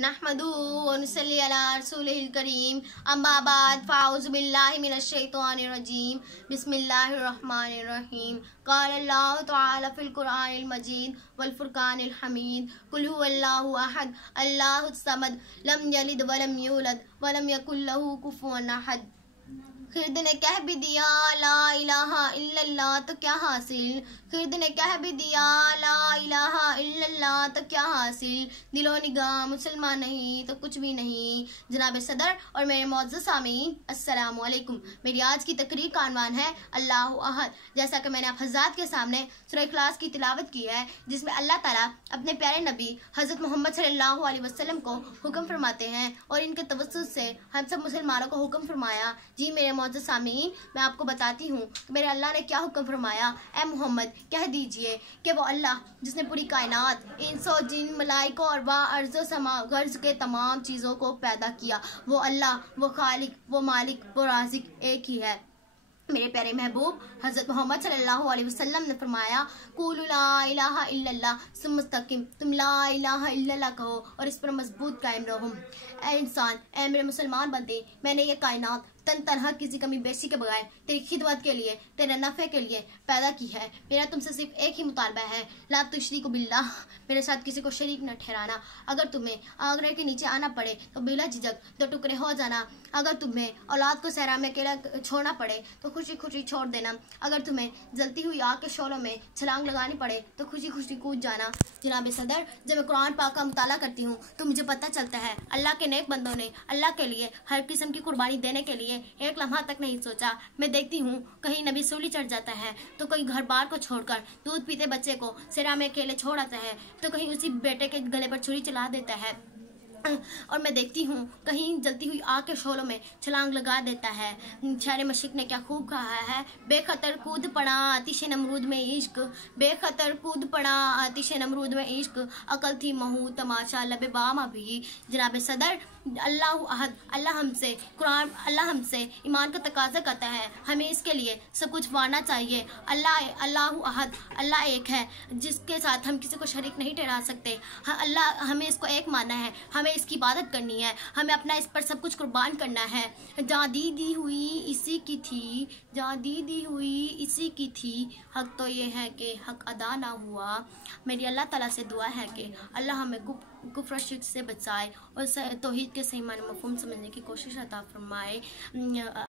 नहमदुहु व नुसल्ली अला रसूलिहिल करीम अम्मा बाद फ़अऊज़ु बिल्लाहि मिनश शैतानिर रजीम बिस्मिल्लाहिर रहमानिर रहीम क़ाल अल्लाहु तआला फ़िल क़ुरआनिल मजीद वल फ़ुरक़ानिल हमीद कुल हुवल्लाहु अहद अल्लाहुस समद लम यलिद व लम यूलद व लम यकुल लहू कुफ़ुवन अहद। खिर्द ने कह भी दिया ला इलाहा इल्लल्लाह तो क्या हासिल, खिर्द ने कह भी दिया ला इलाहा इल्लल्लाह तो क्या हासिल, दिलो निगाह मुसलमान नहीं तो कुछ भी नहीं। जनाब सदर और मेरे मौजूद सामीन अस्सलामु अलैकुम। मेरी आज की तकरीर का अनवान है अल्लाहु अहद। जैसा कि मैंने आप हज़रात के सामने सूरह इखलास की तिलावत की है, जिसमें अल्लाह ताला अपने प्यारे नबी हज़रत मोहम्मद सल्लल्लाहु अलैहि वसल्लम को हुक्म फरमाते हैं और इनके तवस्सुल से हम सब मुसलमानों को हुक्म फरमाया। जी मेरे मौजूद सामीन, मैं आपको बताती हूँ कि मेरे अल्लाह ने क्या हुक्म फरमाया। ए मोहम्मद कह दीजिए कि वो अल्लाह जिसने पूरी कायनात इंसो जिन मलाइकों और वाह अर्ज़ो समा गर्ज के तमाम चीज़ों को पैदा किया, वो अल्लाह, वो खालिक, वो मालिक, वो राज़िक एक ही है। मेरे प्यारे महबूब हज़रत मोहम्मद सल्लल्लाहु अलैहि वसल्लम ने फरमाया कुलू ला इलाहा इल्लल्लाह सुम मुस्तकिम, तुम ला इलाहा इल्लल्लाह कहो और इस पर मजबूत कायम रहो। ए इंसान, ए मेरे मुसलमान बंदे, मैंने ये कायनात तन तनहा किसी कमी बेशी के बगैर तेरी खिदमत के लिए, तेरे नफ़े के लिए पैदा की है। मेरा तुमसे सिर्फ एक ही मुतालबा है, ला तुशरिकु बिल्लाह, मेरे साथ किसी को शरीक न ठहराना। अगर तुम्हें आगरे के नीचे आना पड़े तो बिला झिझक दो टुकड़े हो जाना। अगर तुम्हें औलाद को सहरा में अकेला छोड़ना पड़े तो खुशी खुशी छोड़ देना। अगर तुम्हें जलती हुई आग के शोलों में छलांग लगानी पड़े तो खुशी खुशी कूद जाना। जनाब सदर, जब मैं कुरान पाक का मुताला करती हूँ तो मुझे पता चलता है अल्लाह के नेक बंदों ने अल्लाह के लिए हर किस्म की कुर्बानी देने के लिए एक लम्हा तक नहीं सोचा। मैं देखती हूँ कहीं नबी सूली चढ़ जाता है तो कोई घर बार को छोड़कर दूध पीते बच्चे को सिरा में अकेले छोड़ आता है, तो कहीं उसी बेटे के गले पर छुरी चला देता है, और मैं देखती हूँ कहीं जलती हुई आग के शोलों में छलांग लगा देता है। शायर मशिक ने क्या खूब कहा है, बेखतर कूद पड़ा आतिश नमरूद में इश्क, बेखतर कूद पड़ा आतिश नमरूद में इश्क, अकल थी महू तमाशा लबे बामा भी। जनाब सदर, अल्लाह अहद, अल्लाह हमसे कुरान, अल्लाह हमसे ईमान का तकाजा करता है, हमें इसके लिए सब कुछ मानना चाहिए। अल्लाह अहद, अल्लाह एक है जिसके साथ हम किसी को शरीक नहीं ठहरा सकते। अल्लाह, हमें इसको एक मानना है, हमें इसकी इबादत करनी है, हमें अपना इस पर सब कुछ कुर्बान करना है। जहाँ दी हुई इसी की थी, जहाँ दी हुई इसी की थी, हक तो ये है कि हक अदा ना हुआ। मेरी अल्लाह ताला से दुआ है कि अल्लाह हमें कुफ्र शिर्क से बचाए और तौहीद के सही माने मफ़हूम समझने की कोशिश अता फरमाए।